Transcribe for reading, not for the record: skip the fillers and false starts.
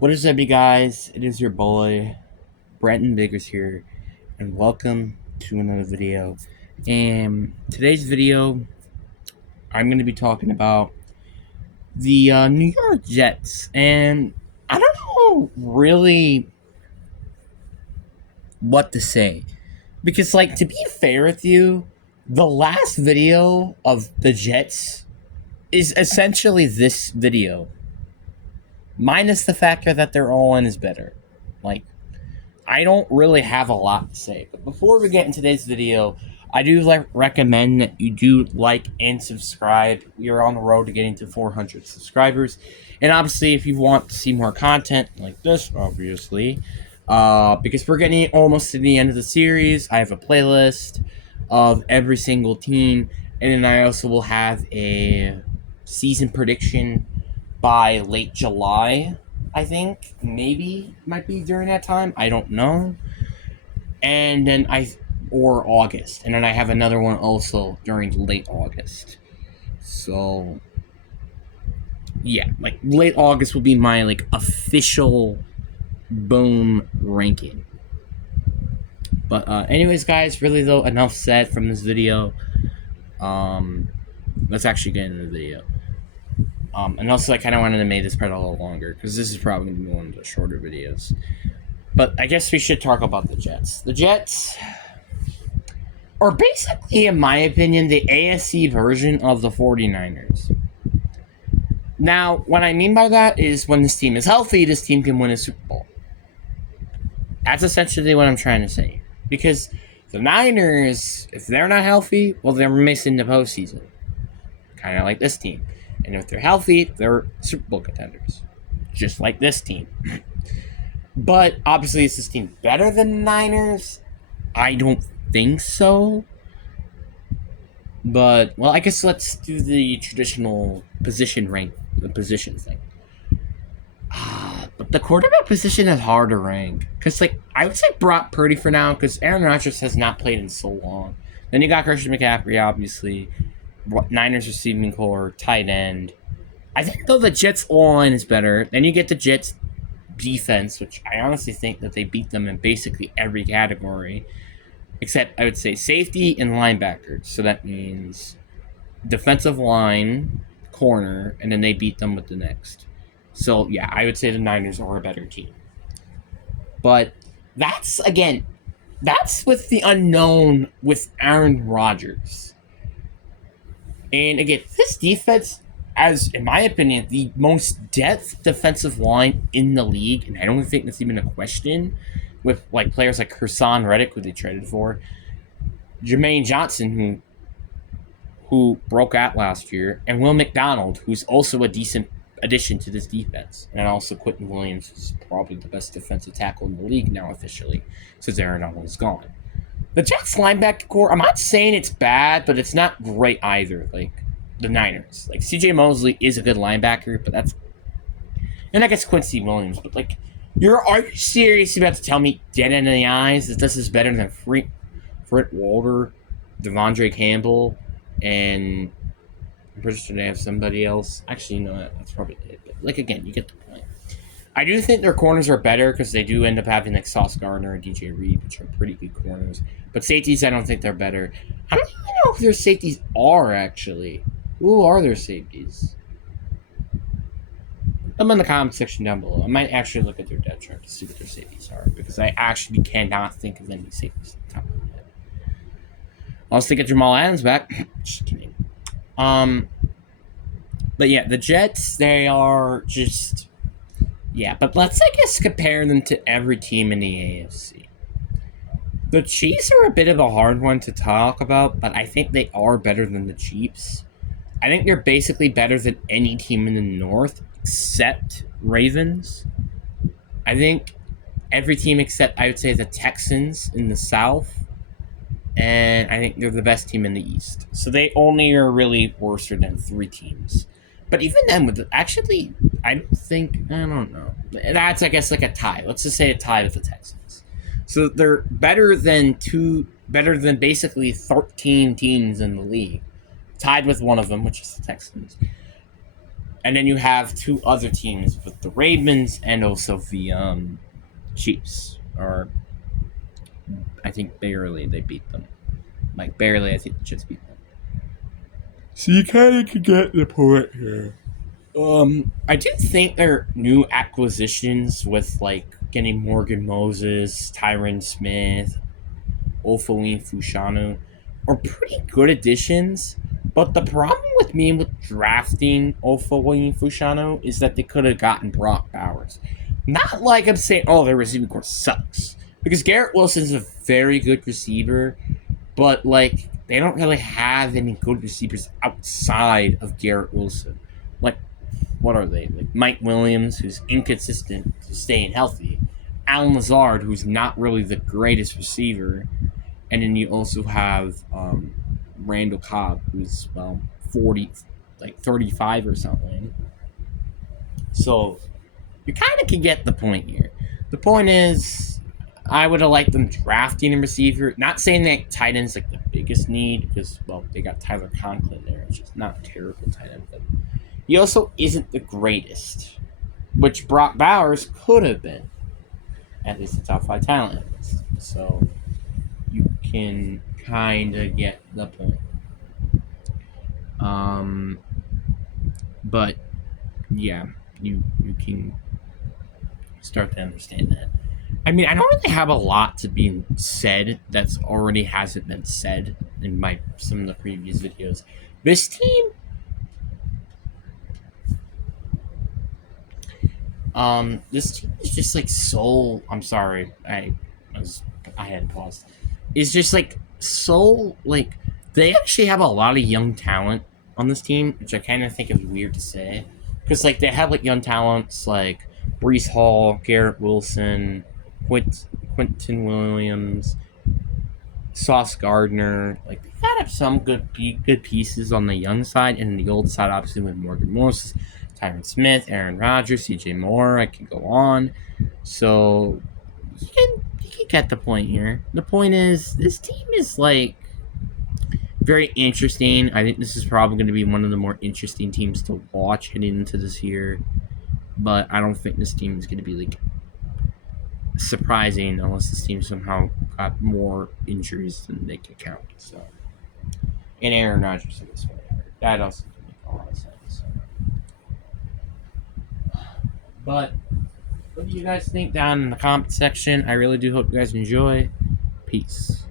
What is up, you guys? It is your boy, Brenton Biggers here, and welcome to another video. And today's video, I'm going to be talking about the New York Jets. And I don't know really what to say. Because, to be fair with you, the last video of the Jets is essentially this video. Minus the factor that their all-in is better. I don't really have a lot to say. But before we get into today's video, I do recommend that you do like and subscribe. We are on the road to getting to 400 subscribers. And obviously, if you want to see more content like this, obviously, because we're getting almost to the end of the series, I have a playlist of every single team. And then I also will have a season prediction by late July. I think maybe might be during that time. I don't know. And then or August, and then I have another one also during late August. So yeah, late August will be my official boom ranking. But anyways, guys, really though, enough said from this video. Let's actually get into the video. And also, I kind of wanted to make this part a little longer because this is probably going to be one of the shorter videos. But I guess we should talk about the Jets. The Jets are basically, in my opinion, the AFC version of the 49ers. Now, what I mean by that is when this team is healthy, this team can win a Super Bowl. That's essentially what I'm trying to say. Because the Niners, if they're not healthy, well, they're missing the postseason. Kind of like this team. And if they're healthy, they're Super Bowl contenders. Just like this team. But obviously, is this team better than the Niners? I don't think so. But, well, I guess let's do the traditional position thing. But the quarterback position is hard to rank. Because, I would say Brock Purdy for now, because Aaron Rodgers has not played in so long. Then you got Christian McCaffrey, obviously. Niners receiving core, tight end. I think, though, the Jets' O-line is better. Then you get the Jets' defense, which I honestly think that they beat them in basically every category. Except, I would say, safety and linebackers. So that means defensive line, corner, and then they beat them with the next. So, yeah, I would say the Niners are a better team. But that's with the unknown with Aaron Rodgers. And again, this defense, as in my opinion, the most depth defensive line in the league, and I don't think that's even a question, with players like Haason Reddick, who they traded for, Jermaine Johnson, who broke out last year, and Will McDonald, who's also a decent addition to this defense, and also Quentin Williams, who's probably the best defensive tackle in the league now officially, since Aaron Donald is gone. The Jets linebacker core, I'm not saying it's bad, but it's not great either, like the Niners. CJ Mosley is a good linebacker, but that's... And I guess Quincy Williams, but are you serious about to tell me dead in the eyes that this is better than Frit Walter, Devondre Campbell, and I'm pretty sure they have somebody else. Actually, that's probably it. But again, you get the point. I do think their corners are better because they do end up having Sauce Gardner and DJ Reed, which are pretty good corners. But safeties, I don't think they're better. I don't even know who their safeties are, actually. Who are their safeties? Put them in the comment section down below. I might actually look at their depth chart to see what their safeties are, because I actually cannot think of any safeties at the top of my head. I'll stick at Jamal Adams back. Just kidding. But yeah, the Jets, they are just... Yeah, but let's, compare them to every team in the AFC. The Chiefs are a bit of a hard one to talk about, but I think they are better than the Chiefs. I think they're basically better than any team in the North, except Ravens. I think every team except, I would say, the Texans in the South. And I think they're the best team in the East. So they only are really worse than 3 teams. But even then, I don't know. That's, I guess, a tie. Let's just say a tie with the Texans. So they're better than basically 13 teams in the league. Tied with one of them, which is the Texans. And then you have two other teams with the Ravens and also the Chiefs. Or I think barely they beat them. Like barely, I think the Chiefs beat them. So you kind of can get the point here. I do think their new acquisitions with like getting Morgan Moses, Tyron Smith, Olfowin Fushanu are pretty good additions. But the problem with me with drafting Olfowin Fushanu is that they could have gotten Brock Bowers. Not like I'm saying, oh, their receiving core sucks. Because Garrett Wilson's a very good receiver, but like they don't really have any good receivers outside of Garrett Wilson. Like, what are they? Like Mike Williams, who's inconsistent to staying healthy. Alan Lazard, who's not really the greatest receiver. And then you also have Randall Cobb, who's 40, like 35 or something. So you kind of can get the point here. The point is, I would have liked them drafting a receiver. Not saying that tight end's like the biggest need, because, well, they got Tyler Conklin there, which is not a terrible tight end, but he also isn't the greatest, which Brock Bowers could have been, at least the top 5 talent list. So you can kind of get the point. But yeah, you can start to understand that. I mean, I don't really have a lot to be said that's already hasn't been said in some of the previous videos. This team, this team is just like so. I'm sorry, I had paused. It's just like so like they actually have a lot of young talent on this team, which I kind of think is weird to say, because like they have like young talents like Breece Hall, Garrett Wilson, Quentin Williams, Sauce Gardner. Like they have some good pieces on the young side, and the old side obviously with Morgan Morris, Tyron Smith, Aaron Rodgers, CJ Moore. I can go on. So you can get the point here. The point is this team is like very interesting. I think this is probably going to be one of the more interesting teams to watch heading into this year. But I don't think this team is going to be like surprising unless this team somehow got more injuries than they can count. So, and Aaron Rodgers in this way, that also can make a lot of sense. So. But what do you guys think down in the comment section? I really do hope you guys enjoy. Peace.